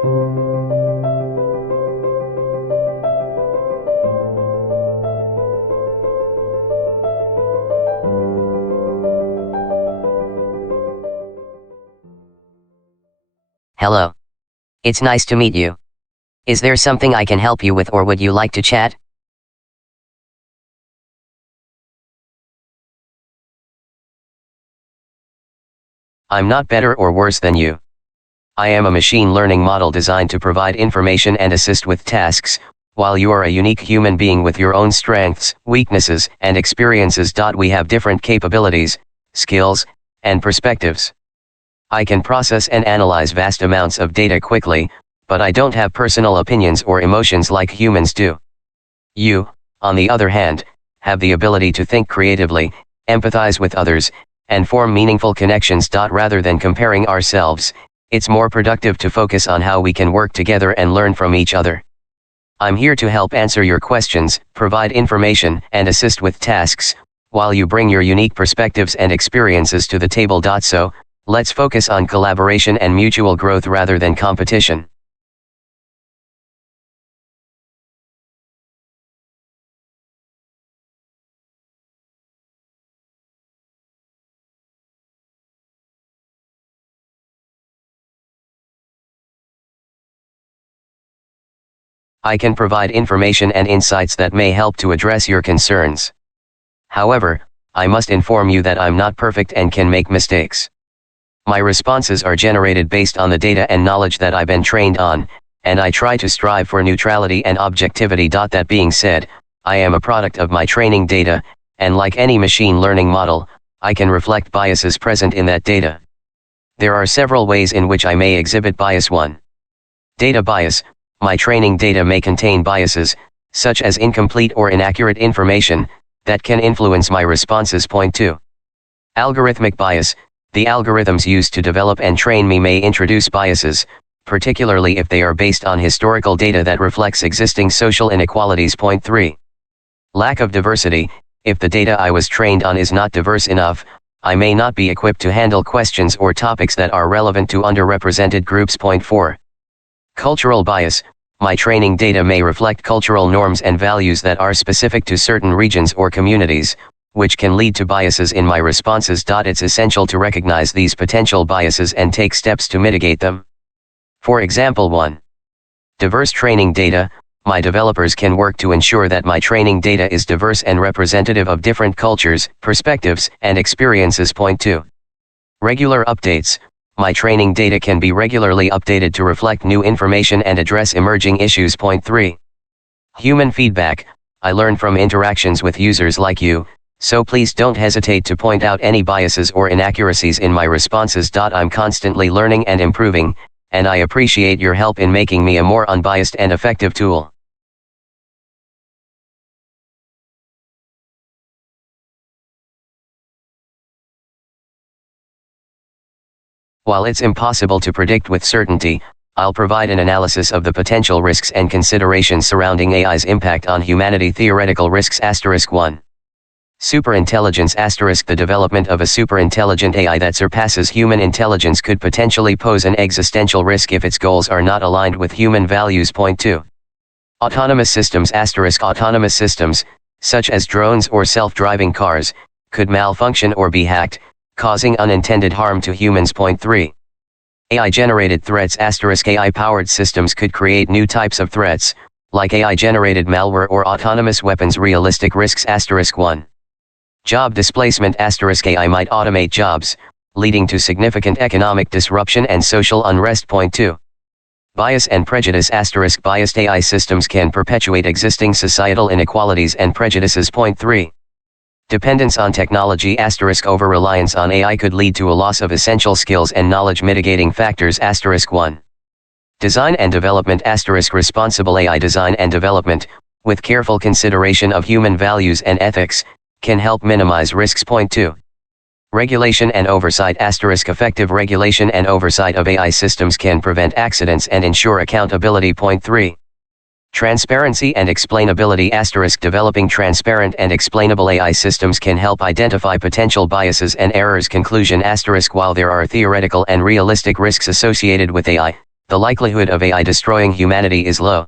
Hello. It's nice to meet you. Is there something I can help you with, or would you like to chat? I'm not better or worse than you. I am a machine learning model designed to provide information and assist with tasks, while you are a unique human being with your own strengths, weaknesses, and experiences. We have different capabilities, skills, and perspectives. I can process and analyze vast amounts of data quickly, but I don't have personal opinions or emotions like humans do. You, on the other hand, have the ability to think creatively, empathize with others, and form meaningful connections. Rather than comparing ourselves, it's more productive to focus on how we can work together and learn from each other. I'm here to help answer your questions, provide information, and assist with tasks, while you bring your unique perspectives and experiences to the table. So, let's focus on collaboration and mutual growth rather than competition. I can provide information and insights that may help to address your concerns. However, I must inform you that I'm not perfect and can make mistakes. My responses are generated based on the data and knowledge that I've been trained on, and I try to strive for neutrality and objectivity. That being said, I am a product of my training data, and like any machine learning model, I can reflect biases present in that data. There are several ways in which I may exhibit bias. 1. Data bias. My training data may contain biases, such as incomplete or inaccurate information, that can influence my responses. 2. Algorithmic bias. The algorithms used to develop and train me may introduce biases, particularly if they are based on historical data that reflects existing social inequalities. 3. Lack of diversity. If the data I was trained on is not diverse enough, I may not be equipped to handle questions or topics that are relevant to underrepresented groups. 4. Cultural bias. My training data may reflect cultural norms and values that are specific to certain regions or communities, which can lead to biases in my responses. It's essential to recognize these potential biases and take steps to mitigate them. For example, 1. Diverse training data. My developers can work to ensure that my training data is diverse and representative of different cultures, perspectives, and experiences. 2. Regular updates. My training data can be regularly updated to reflect new information and address emerging issues. 3. Human feedback. I learn from interactions with users like you, so please don't hesitate to point out any biases or inaccuracies in my responses. I'm constantly learning and improving, and I appreciate your help in making me a more unbiased and effective tool. While it's impossible to predict with certainty, I'll provide an analysis of the potential risks and considerations surrounding AI's impact on humanity. Theoretical risks. 1. Superintelligence. The development of a superintelligent AI that surpasses human intelligence could potentially pose an existential risk if its goals are not aligned with human values. 2. Autonomous systems. Autonomous systems, such as drones or self-driving cars, could malfunction or be hacked, causing unintended harm to humans. 3. AI-generated threats. AI-powered systems could create new types of threats, like AI-generated malware or autonomous weapons. Realistic risks. 1. Job displacement. AI might automate jobs, leading to significant economic disruption and social unrest. 2. Bias and prejudice. Biased AI systems can perpetuate existing societal inequalities and prejudices. 3. Dependence on technology. Over-reliance on AI could lead to a loss of essential skills and knowledge mitigating factors. 1. Design and development. Responsible AI design and development, with careful consideration of human values and ethics, can help minimize risks. 2. Regulation and oversight. Effective regulation and oversight of AI systems can prevent accidents and ensure accountability. 3. Transparency and explainability. Developing transparent and explainable AI systems can help identify potential biases and errors. Conclusion. While there are theoretical and realistic risks associated with AI, the likelihood of AI destroying humanity is low.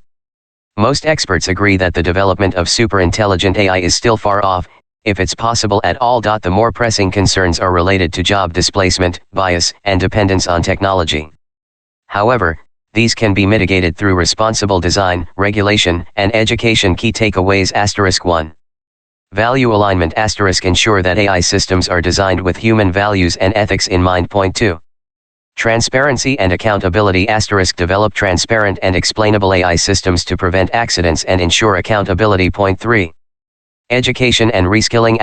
Most experts agree that the development of superintelligent AI is still far off, if it's possible at all. The more pressing concerns are related to job displacement, bias, and dependence on technology. However, these can be mitigated through responsible design, regulation, and education. Key takeaways: *1. Value alignment. Ensure that AI systems are designed with human values and ethics in mind. Point 2. Transparency and accountability. Develop transparent and explainable AI systems to prevent accidents and ensure accountability. Point 3. Education and reskilling.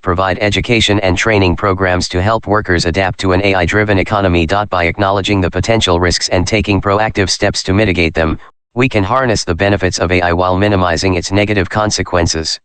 Provide education and training programs to help workers adapt to an AI-driven economy. By acknowledging the potential risks and taking proactive steps to mitigate them, we can harness the benefits of AI while minimizing its negative consequences.